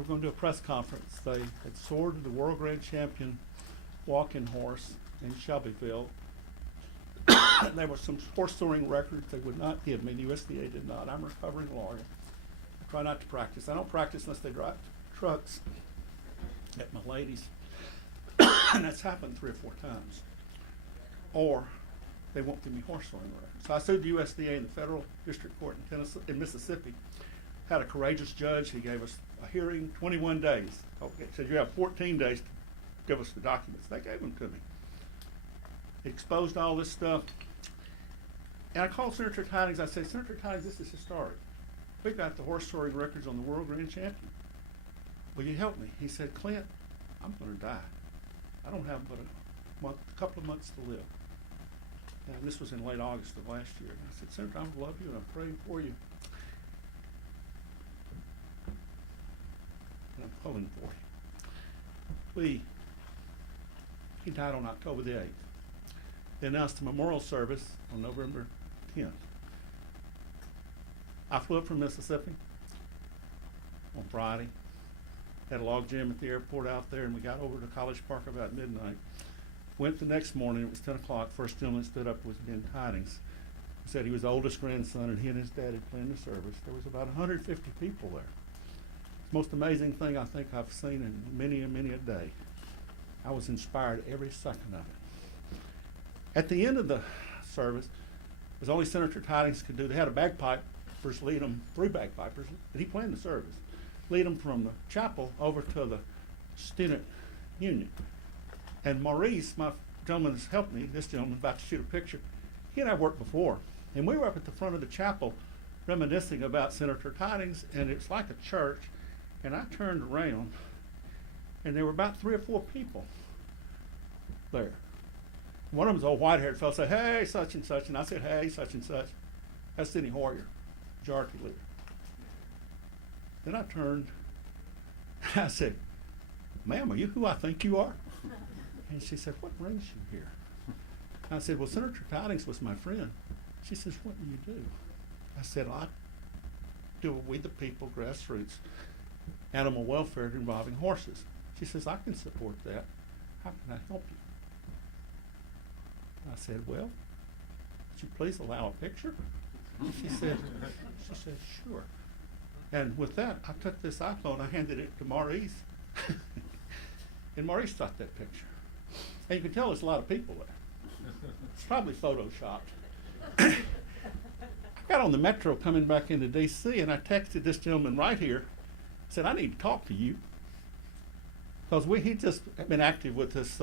we were going to do a press conference. They had soared the world grand champion walking horse in Shelbyville. There were some horse soaring records they would not give me. The USDA did not. I'm a recovering lawyer. I try not to practice. I don't practice unless they drive trucks at my ladies. And that's happened 3 or 4 times. Or they won't give me horse soaring records. So I sued the USDA in the federal district court in Mississippi. Had a courageous judge. He gave us a hearing, 21 days. Okay, said you have 14 days to give us the documents. They gave them to me. He exposed all this stuff. And I called Senator Tydings. I said, Senator Tydings, this is historic. We've got the horse soaring records on the world grand champion. Will you help me? He said, Clint, I'm going to die. I don't have but a couple of months to live. And this was in late August of last year. And I said, Senator, I love you and I'm praying for you. And I'm pulling for you. He died on October the 8th. They announced a memorial service on November 10th. I flew up from Mississippi on Friday, had a log jam at the airport out there, and we got over to College Park about midnight. Went the next morning, it was 10 o'clock, first gentleman stood up was Ben Tydings. He said he was the oldest grandson, and he and his dad had planned the service. There was about 150 people there. The most amazing thing I think I've seen in many and many a day. I was inspired every second of it. At the end of the service, it was only Senator Tydings could do. They had a bagpipers lead them, 3 bagpipers, and he planned the service. Lead them from the chapel over to the student union. And Maurice, my gentleman that's helped me, this gentleman about to shoot a picture, he and I worked before. And we were up at the front of the chapel reminiscing about Senator Tydings, and it's like a church. And I turned around, and there were about 3 or 4 people there. One of them was an old white-haired fellow, said, hey, such and such. And I said, hey, such and such. That's Steny Hoyer, majority leader. Then I turned, and I said, ma'am, are you who I think you are? And she said, what brings you here? And I said, well, Senator Tydings was my friend. She says, what do you do? I said, I do a We the People grassroots animal welfare involving horses. She says, I can support that. How can I help you? I said, well, would you please allow a picture? She said, sure. And with that, I took this iPhone, I handed it to Maurice, and Maurice took that picture. And you can tell there's a lot of people there. It's probably photoshopped. I got on the metro coming back into D.C., and I texted this gentleman right here, said, I need to talk to you. Because he'd just been active with this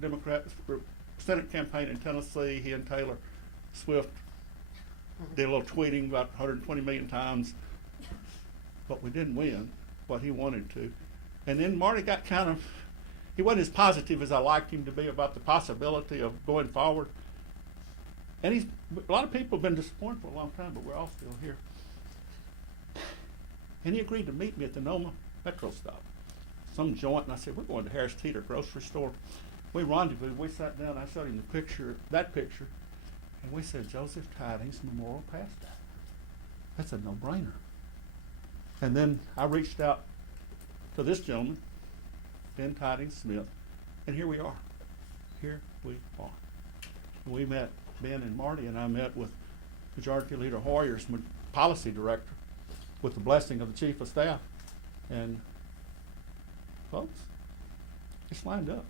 Democrat Senate campaign in Tennessee. He and Taylor Swift did a little tweeting about 120 million times, but we didn't win what he wanted to. And then Marty got he wasn't as positive as I liked him to be about the possibility of going forward. And a lot of people have been disappointed for a long time, but we're all still here. And he agreed to meet me at the Noma Metro stop, some joint, and I said, we're going to Harris Teeter grocery store. We rendezvoused, we sat down, I showed him the picture, that picture, and we said, Joseph Tydings Memorial passed out. That's a no-brainer. And then I reached out to this gentleman, Ben Tydings Smith, and here we are. Here we are. And we met, Ben and Marty, and I met with Majority Leader Hoyer's policy director with the blessing of the Chief of Staff. And folks, it's lined up.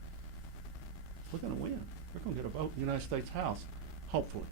We're going to win. We're going to get a vote in the United States House, hopefully.